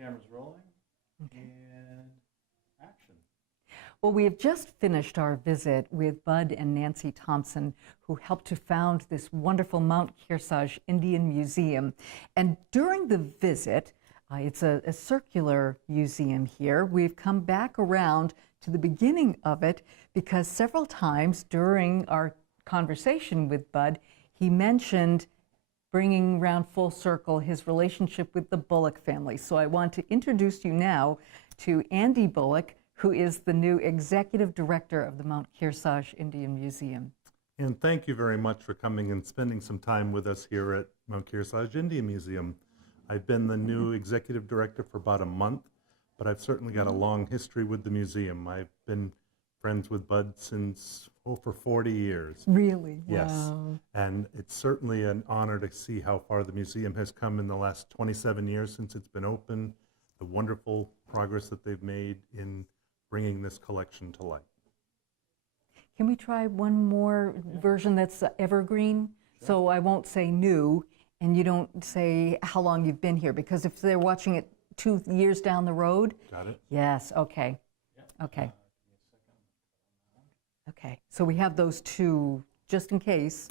Camera's rolling. And action. Well, we have just finished our visit with Bud and Nancy Thompson, who helped to found this wonderful Mount Kearsarge Indian Museum. And during the visit, it's a circular museum here. We've come back around to the beginning of it because several times during our conversation with Bud, he mentioned bringing around full circle his relationship with the Bullock family. So I want to introduce you now to Andy Bullock, who is the new executive director of the Mount Kearsarge Indian Museum. And thank you very much for coming and spending some time with us here at Mount Kearsarge Indian Museum. I've been the new executive director for about a month, but I've certainly got a long history with the museum. I've been friends with Bud since for 40 years. Really? Yes. Wow. And it's certainly an honor to see how far the museum has come in the last 27 years since it's been open, the wonderful progress that they've made in bringing this collection to light. Can we try one more version that's evergreen? Sure. So I won't say new, and you don't say how long you've been here, because if they're watching it 2 years down the road. Got it? Yes, okay. Yeah. Okay. Okay, so we have those two just in case.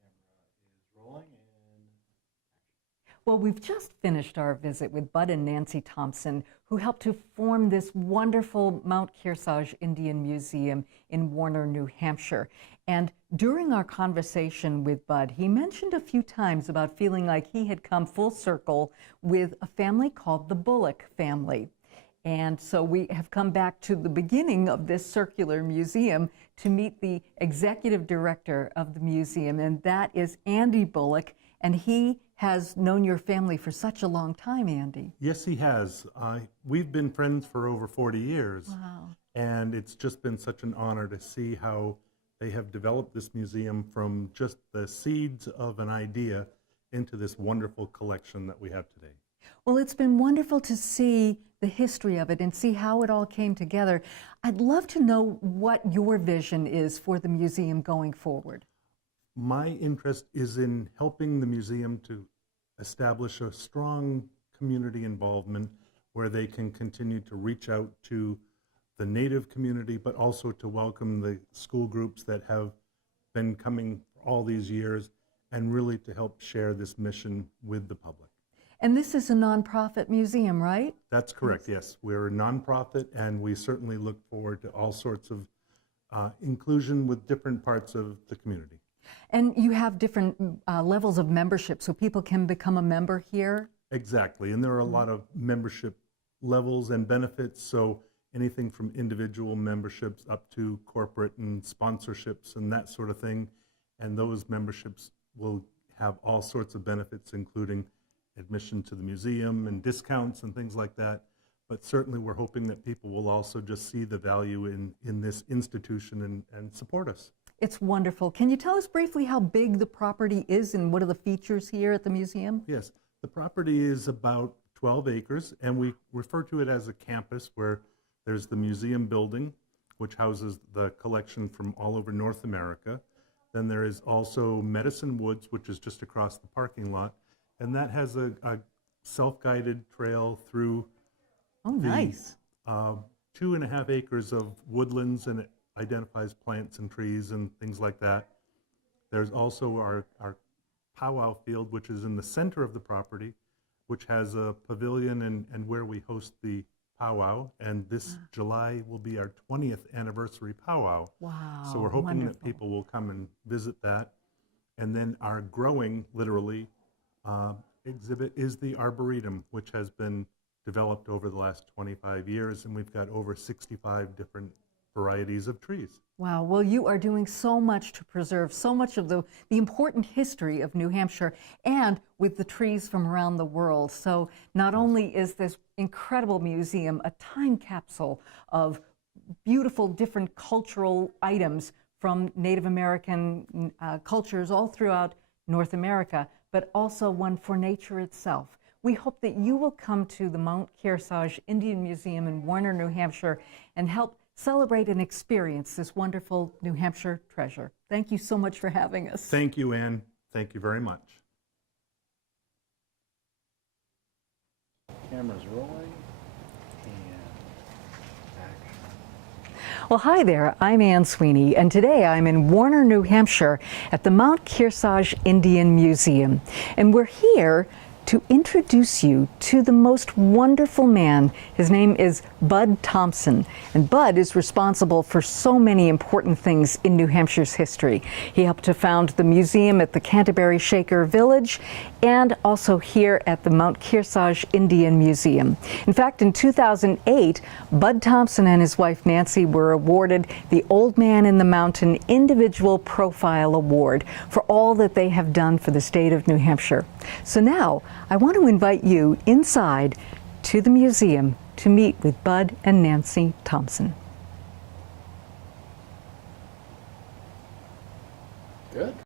Camera is rolling and action. Well, we've just finished our visit with Bud and Nancy Thompson, who helped to form this wonderful Mount Kearsarge Indian Museum in Warner, New Hampshire. And during our conversation with Bud, he mentioned a few times about feeling like he had come full circle with a family called the Bullock family. And so we have come back to the beginning of this circular museum to meet the executive director of the museum, and that is Andy Bullock. And he has known your family for such a long time, Andy. Yes, he has. We've been friends for over 40 years. Wow. And it's just been such an honor to see how they have developed this museum from just the seeds of an idea into this wonderful collection that we have today. Well, it's been wonderful to see the history of it and see how it all came together. I'd love to know what your vision is for the museum going forward. My interest is in helping the museum to establish a strong community involvement where they can continue to reach out to the Native community, but also to welcome the school groups that have been coming all these years, and really to help share this mission with the public. And this is a nonprofit museum, right? That's correct, yes. We're a nonprofit, and we certainly look forward to all sorts of inclusion with different parts of the community. And you have different levels of membership, so people can become a member here? Exactly, and there are a lot of membership levels and benefits, so anything from individual memberships up to corporate and sponsorships and that sort of thing. And those memberships will have all sorts of benefits, including admission to the museum and discounts and things like that. But certainly we're hoping that people will also just see the value in this institution and support us. It's wonderful. Can you tell us briefly how big the property is and what are the features here at the museum? Yes, the property is about 12 acres, and we refer to it as a campus where there's the museum building, which houses the collection from all over North America. Then there is also Medicine Woods, which is just across the parking lot. And that has a self-guided trail through nice. 2.5 acres of woodlands, and it identifies plants and trees and things like that. There's also our powwow field, which is in the center of the property, which has a pavilion and where we host the powwow. And this July will be our 20th anniversary powwow. Wow. So we're hoping wonderful. that people will come and visit that. And then our growing, literally, exhibit is the Arboretum, which has been developed over the last 25 years, and we've got over 65 different varieties of trees. Wow, well, you are doing so much to preserve so much of the important history of New Hampshire, and with the trees from around the world. So not only is this incredible museum a time capsule of beautiful different cultural items from Native American cultures all throughout North America, but also one for nature itself. We hope that you will come to the Mount Kearsarge Indian Museum in Warner, New Hampshire, and help celebrate and experience this wonderful New Hampshire treasure. Thank you so much for having us. Thank you, Anne. Thank you very much. camera's rolling, and action. Well, hi there. I'm Ann Sweeney, and today I'm in Warner, New Hampshire at the Mount Kearsarge Indian Museum. And we're here to introduce you to the most wonderful man. His name is Bud Thompson, and Bud is responsible for so many important things in New Hampshire's history. He helped to found the museum at the Canterbury Shaker Village and also here at the Mount Kearsarge Indian Museum. In fact, in 2008, Bud Thompson and his wife Nancy were awarded the Old Man in the Mountain Individual Profile Award for all that they have done for the state of New Hampshire. So now, I want to invite you inside to the museum to meet with Bud and Nancy Thompson. Good.